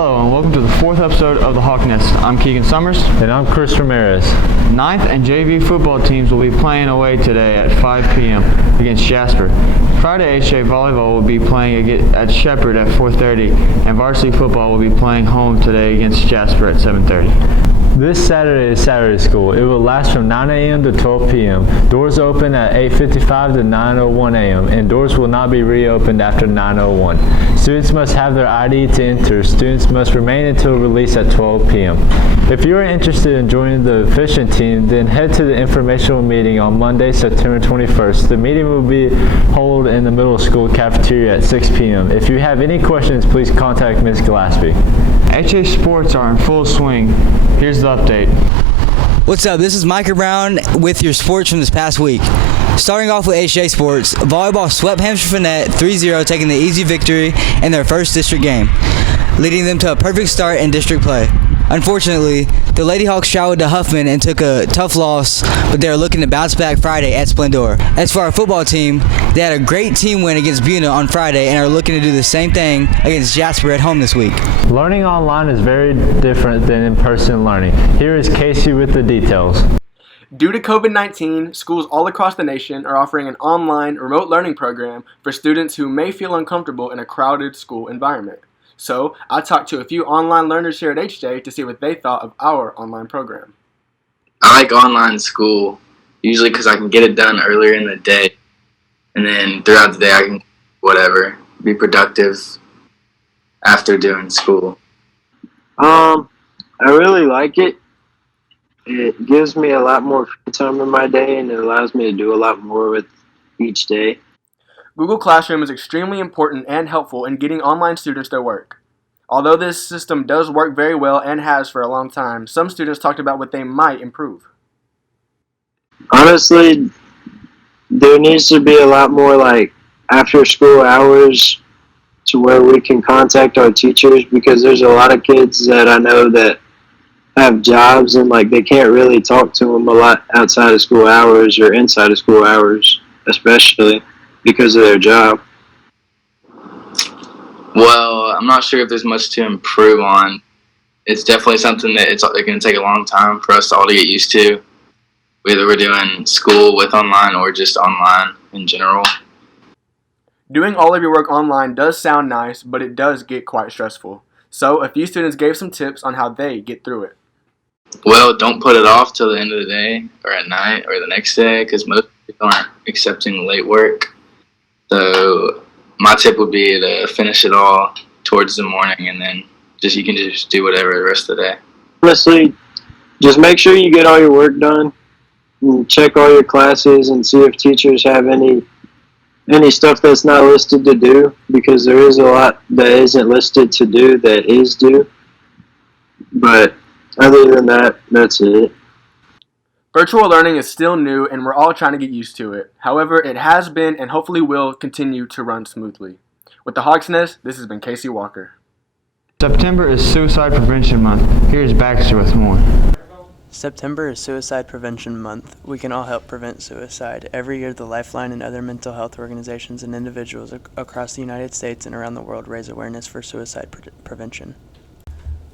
Hello and welcome to the fourth episode of the Hawk Nest. I'm Keegan Summers. And I'm Chris Ramirez. 9th and JV football teams will be playing away today at 5 p.m. against Jasper. Friday HA volleyball will be playing at Shepherd at 4:30, and varsity football will be playing home today against Jasper at 7:30. This Saturday is Saturday School. It will last from 9 a.m. to 12 p.m. Doors open at 8:55 to 9:01 a.m. and doors will not be reopened after 9:01. Students must have their ID to enter. Students must remain until release at 12 p.m. If you are interested in joining the fishing team, then head to the informational meeting on Monday, September 21st. The meeting will be held in the middle school cafeteria at 6 p.m. If you have any questions, please contact Ms. Gillespie. HA sports are in full swing. Here's the update. What's up? This is Micah Brown with your sports from this past week. Starting off with HA sports, volleyball swept Hampshire Finette 3-0, taking the easy victory in their first district game, leading them to a perfect start in district play. Unfortunately, the Lady Hawks traveled to Huffman and took a tough loss, but they are looking to bounce back Friday at Splendor. As for our football team, they had a great team win against Buna on Friday and are looking to do the same thing against Jasper at home this week. Learning online is very different than in-person learning. Here is Casey with the details. Due to COVID-19, schools all across the nation are offering an online remote learning program for students who may feel uncomfortable in a crowded school environment. So, I talked to a few online learners here at HJ to see what they thought of our online program. I like online school, usually because I can get it done earlier in the day, and then throughout the day I can, be productive after doing school. I really like it. It gives me a lot more free time in my day, and it allows me to do a lot more with each day. Google Classroom is extremely important and helpful in getting online students their work. Although this system does work very well and has for a long time, some students talked about what they might improve. Honestly, there needs to be a lot more after school hours to where we can contact our teachers, because there's a lot of kids that I know that have jobs and they can't really talk to them a lot outside of school hours or inside of school hours, especially because of their job. Well, I'm not sure if there's much to improve on. It's definitely something that it's going to take a long time for us all to get used to, whether we're doing school with online or just online in general. Doing all of your work online does sound nice, but it does get quite stressful. So a few students gave some tips on how they get through it. Well, don't put it off till the end of the day or at night or the next day, because most people aren't accepting late work. So my tip would be to finish it all towards the morning, and then you can just do whatever the rest of the day. Honestly, just make sure you get all your work done and check all your classes and see if teachers have any stuff that's not listed to do, because there is a lot that isn't listed to do that is due. But other than that, that's it. Virtual learning is still new and we're all trying to get used to it. However, it has been and hopefully will continue to run smoothly. With the Hawks Nest, this has been Casey Walker. September is Suicide Prevention Month. Here's Baxter with more. September is Suicide Prevention Month. We can all help prevent suicide. Every year, the Lifeline and other mental health organizations and individuals across the United States and around the world raise awareness for suicide prevention.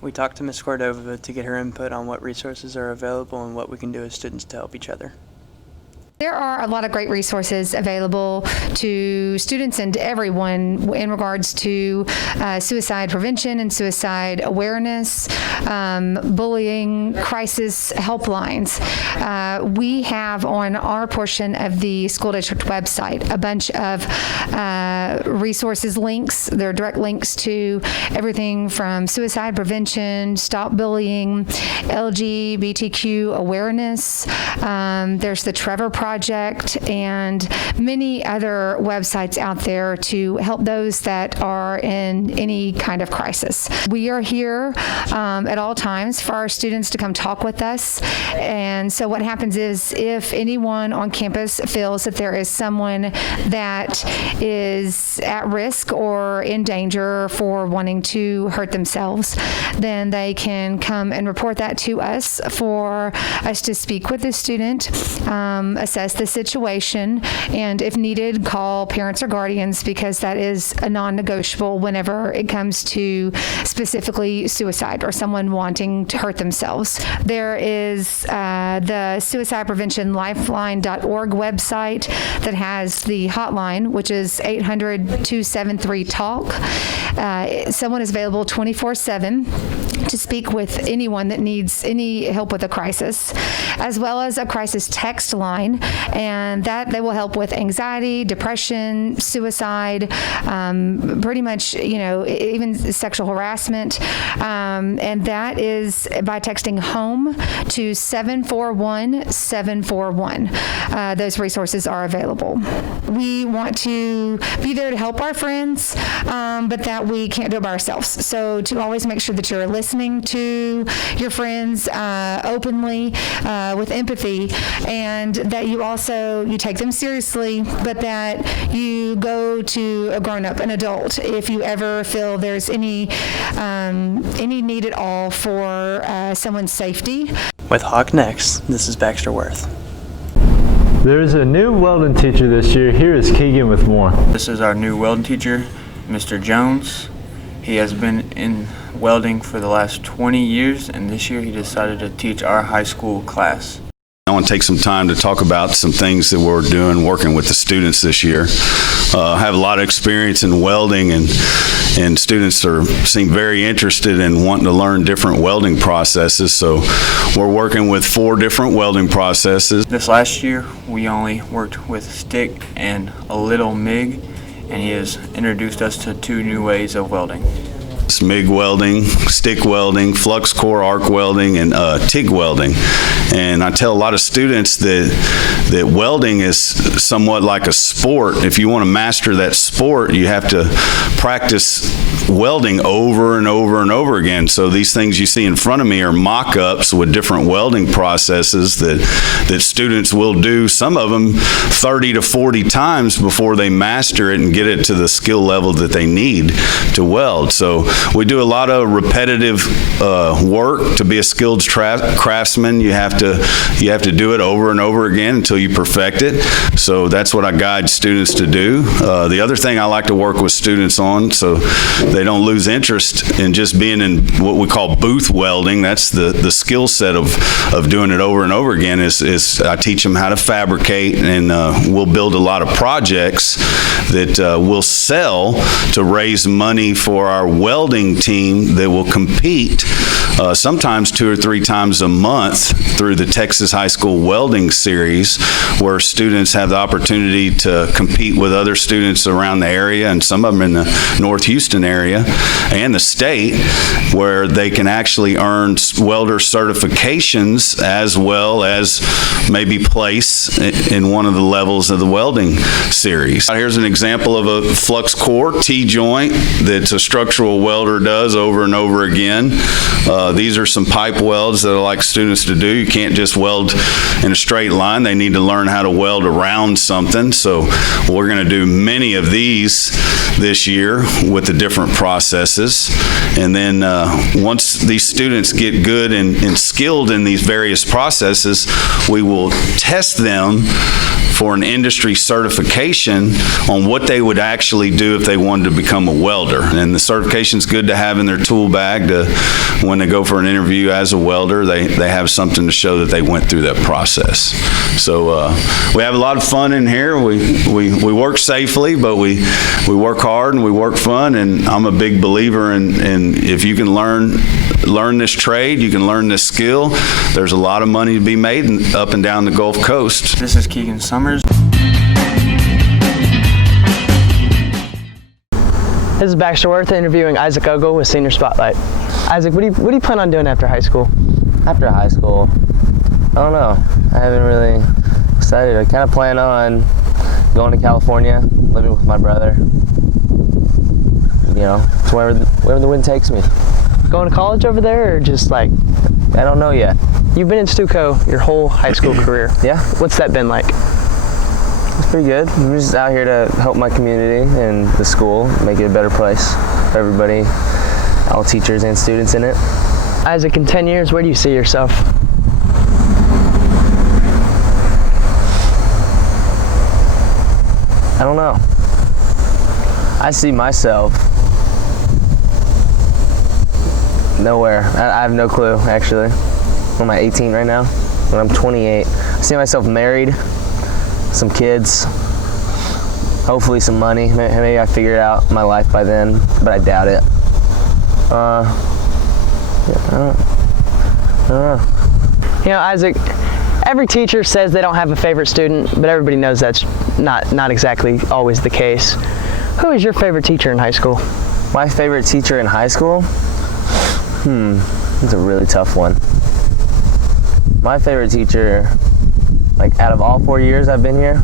We talked to Ms. Cordova to get her input on what resources are available and what we can do as students to help each other. There are a lot of great resources available to students and everyone in regards to suicide prevention and suicide awareness, bullying, crisis helplines. We have on our portion of the school district website a bunch of resources links. There are direct links to everything from suicide prevention, stop bullying, LGBTQ awareness. There's the Trevor Project and many other websites out there to help those that are in any kind of crisis. We are here at all times for our students to come talk with us. And so what happens is if anyone on campus feels that there is someone that is at risk or in danger for wanting to hurt themselves, then they can come and report that to us for us to speak with the student, assess assess the situation, and if needed, call parents or guardians, because that is a non-negotiable whenever it comes to specifically suicide or someone wanting to hurt themselves. There is the Suicide Prevention Lifeline.org website that has the hotline, which is 800-273-TALK. Someone is available 24/7 to speak with anyone that needs any help with a crisis, as well as a crisis text line, and that they will help with anxiety, depression, suicide, pretty much, even sexual harassment, and that is by texting HOME to 741-741. Those resources are available. We want to be there to help our friends, but that we can't do it by ourselves. So to always make sure that you're listening to your friends openly, with empathy, and that you take them seriously, but that you go to a grown-up, an adult, if you ever feel there's any need at all for someone's safety. With Hawk Next, this is Baxter Worth. There is a new welding teacher this year. Here is Keegan with more. This is our new welding teacher, Mr. Jones. He has been in welding for the last 20 years, and this year he decided to teach our high school class. I want to take some time to talk about some things that we're doing, working with the students this year. I have a lot of experience in welding, and students seem very interested in wanting to learn different welding processes. So we're working with 4 different welding processes. This last year, we only worked with stick and a little MIG, and he has introduced us to 2 new ways of welding. MIG welding, stick welding, flux core arc welding, and TIG welding. And I tell a lot of students that welding is somewhat like a sport. If you want to master that sport, you have to practice welding over and over and over again. So these things you see in front of me are mock-ups with different welding processes that students will do, some of them 30 to 40 times before they master it and get it to the skill level that they need to weld. So we do a lot of repetitive work. To be a skilled craftsman, you have to do it over and over again until you perfect it. So that's what I guide students to do. The other thing I like to work with students on, so they don't lose interest in just being in what we call booth welding. That's the skill set of doing it over and over again, is I teach them how to fabricate, and we'll build a lot of projects that we'll sell to raise money for our welding team that will compete sometimes 2 or 3 times a month through the Texas High School Welding Series, where students have the opportunity to compete with other students around the area, and some of them in the North Houston area and the state, where they can actually earn welder certifications as well as maybe place in one of the levels of the welding series. Here's an example of a flux core T-joint that a structural welder does over and over again. These are some pipe welds that I like students to do. You can't just weld in a straight line. They need to learn how to weld around something. So we're going to do many of these this year with the different processes. And then once these students get good and skilled in these various processes, we will test them for an industry certification on what they would actually do if they wanted to become a welder. And the certification's good to have in their tool bag to, when they go for an interview as a welder, they have something to show that they went through that process. So we have a lot of fun in here. We work safely, but we work hard and we work fun, and I'm a big believer in if you can learn this trade, you can learn this skill, there's a lot of money to be made up and down the Gulf Coast. This is Keegan Summers. This is Baxter Worth interviewing Isaac Ogle with Senior Spotlight. Isaac, what do you plan on doing after high school? After high school, I don't know. I haven't really decided. I kind of plan on going to California, living with my brother. You know, to wherever the wind takes me. Going to college over there, or just like? I don't know yet. You've been in Stuco your whole high school career. Yeah. What's that been like? It's pretty good. I'm just out here to help my community and the school, make it a better place for everybody, all teachers and students in it. Isaac, in 10 years, where do you see yourself? I don't know. I see myself nowhere. I have no clue, actually. What am I, 18 right now? When I'm 28. I see myself married, some kids, hopefully some money. Maybe I figured out my life by then, but I doubt it. I don't know. You know, Isaac, every teacher says they don't have a favorite student, but everybody knows that's not exactly always the case. Who is your favorite teacher in high school? My favorite teacher in high school? That's a really tough one. My favorite teacher, like out of all 4 years I've been here,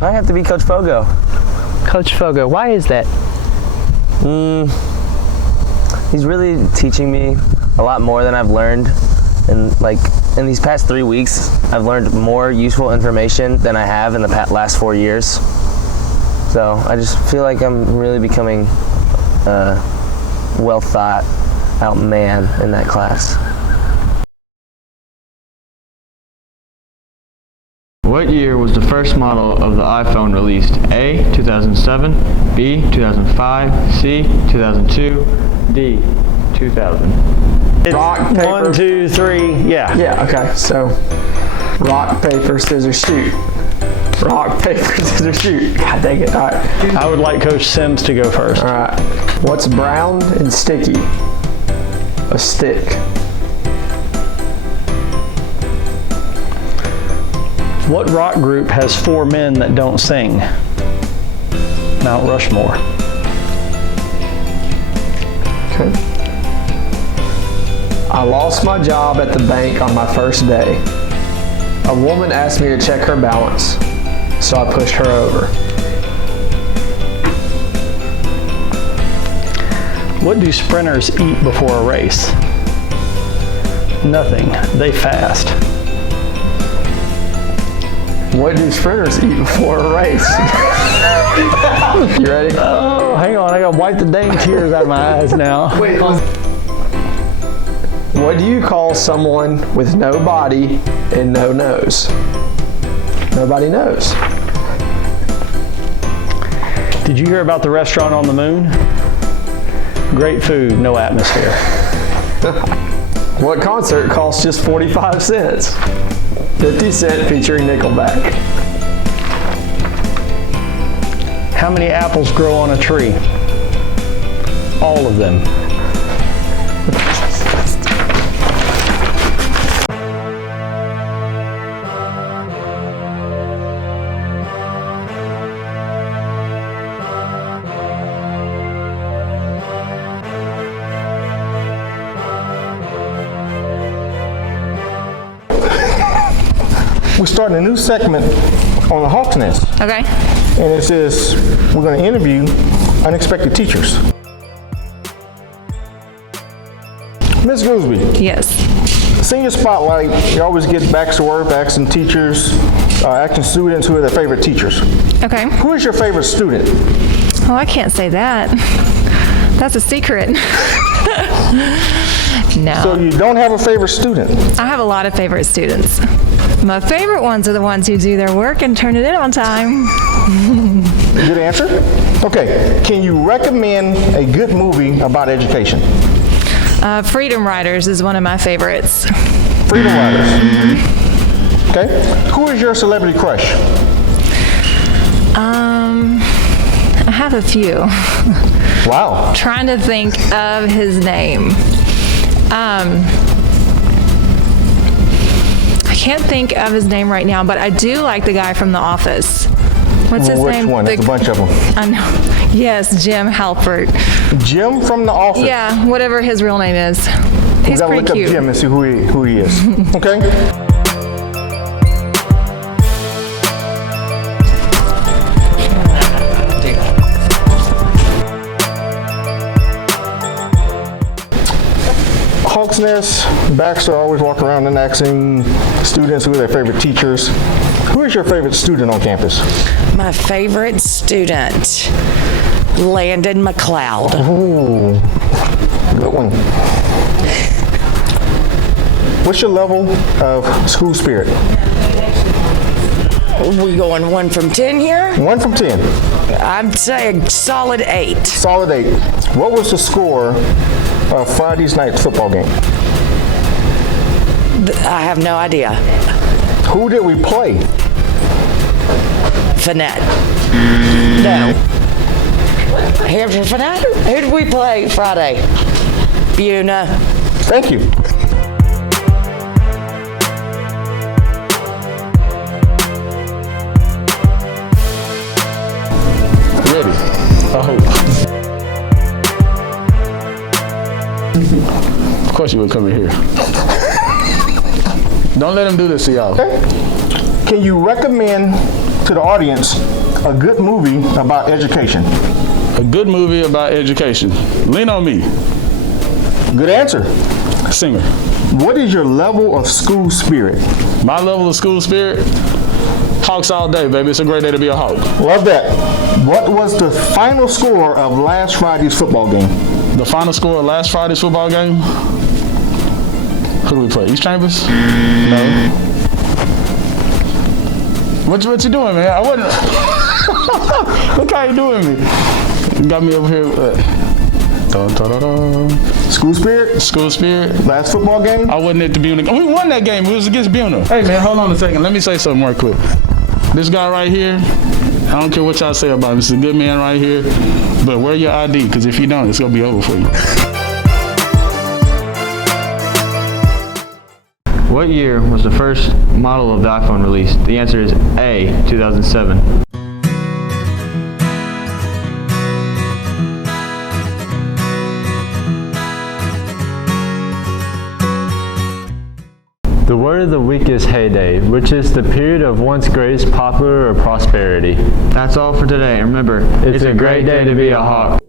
I have to be Coach Fogo. Coach Fogo, why is that? He's really teaching me a lot more than I've learned. And like in these past 3 weeks, I've learned more useful information than I have in the last 4 years. So I just feel like I'm really becoming a well thought out man in that class. What year was the first model of the iPhone released? A, 2007, B, 2005, C, 2002, D, 2000. Rock, paper. 1, 2, 3, yeah. Yeah, okay, so rock, paper, scissors, shoot. Rock, paper, scissors, shoot. God dang it, all right. I would like Coach Sims to go first. All right, what's brown and sticky? A stick. What rock group has 4 men that don't sing? Mount Rushmore. Okay. I lost my job at the bank on my first day. A woman asked me to check her balance, so I pushed her over. What do sprinters eat before a race? Nothing. They fast. What do sprinters eat before a race? You ready? Oh, hang on. I gotta wipe the dang tears out of my eyes now. Wait. What do you call someone with no body and no nose? Nobody knows. Did you hear about the restaurant on the moon? Great food, no atmosphere. What concert costs just 45 cents? 50 Cent featuring Nickelback. How many apples grow on a tree? All of them. We're starting a new segment on the Hawk's Nest. Okay. And it says we're going to interview unexpected teachers. Ms. Gooseby. Yes. Senior Spotlight, you always get back to work, asking teachers, asking students who are their favorite teachers. Okay. Who is your favorite student? Oh, I can't say that. That's a secret. No. So you don't have a favorite student? I have a lot of favorite students. My favorite ones are the ones who do their work and turn it in on time. Good answer. Okay, can you recommend a good movie about education? Freedom Riders is one of my favorites. Freedom Riders. Okay. Who is your celebrity crush? I have a few. Wow. Trying to think of his name. I can't think of his name right now, but I do like the guy from The Office. What's his name? Which one? There's a bunch of them. I know. Yes, Jim Halpert. Jim from The Office? Yeah, whatever his real name is. He's we gotta pretty look cute. up Jim and see who he is. Okay? Hawk's Nest, Baxter always walk around and asking students who are their favorite teachers. Who is your favorite student on campus? My favorite student, Landon McLeod. Ooh, good one. What's your level of school spirit? We going 1 from 10 here? 1 from 10. I'd say a solid 8. Solid 8. What was the score of Friday's night's football game? I have no idea. Who did we play? Finette. No. Hampshire Finette? Who did we play Friday? Buna. Thank you. Ready? I hope. Of course you would come in here. Don't let him do this to y'all. Okay. Can you recommend to the audience a good movie about education? A good movie about education. Lean on me. Good answer. Singer. What is your level of school spirit? My level of school spirit? Hawks all day, baby. It's a great day to be a Hawk. Love that. What was the final score of last Friday's football game? The final score of last Friday's football game? Who do we play? East Chambers? No. What you doing, man? I wasn't. Look how you doing me. You got me over here. School spirit? School spirit. Last football game? I wasn't at the Buna. We won that game. It was against Buna. Hey, man, hold on a second. Let me say something real quick. This guy right here, I don't care what y'all say about him. This is a good man right here. But wear your ID, because if you don't, it's going to be over for you. What year was the first model of the iPhone released? The answer is A, 2007. The word of the week is heyday, which is the period of one's greatest popular or prosperity. That's all for today. Remember, it's a great day to be a Hawk.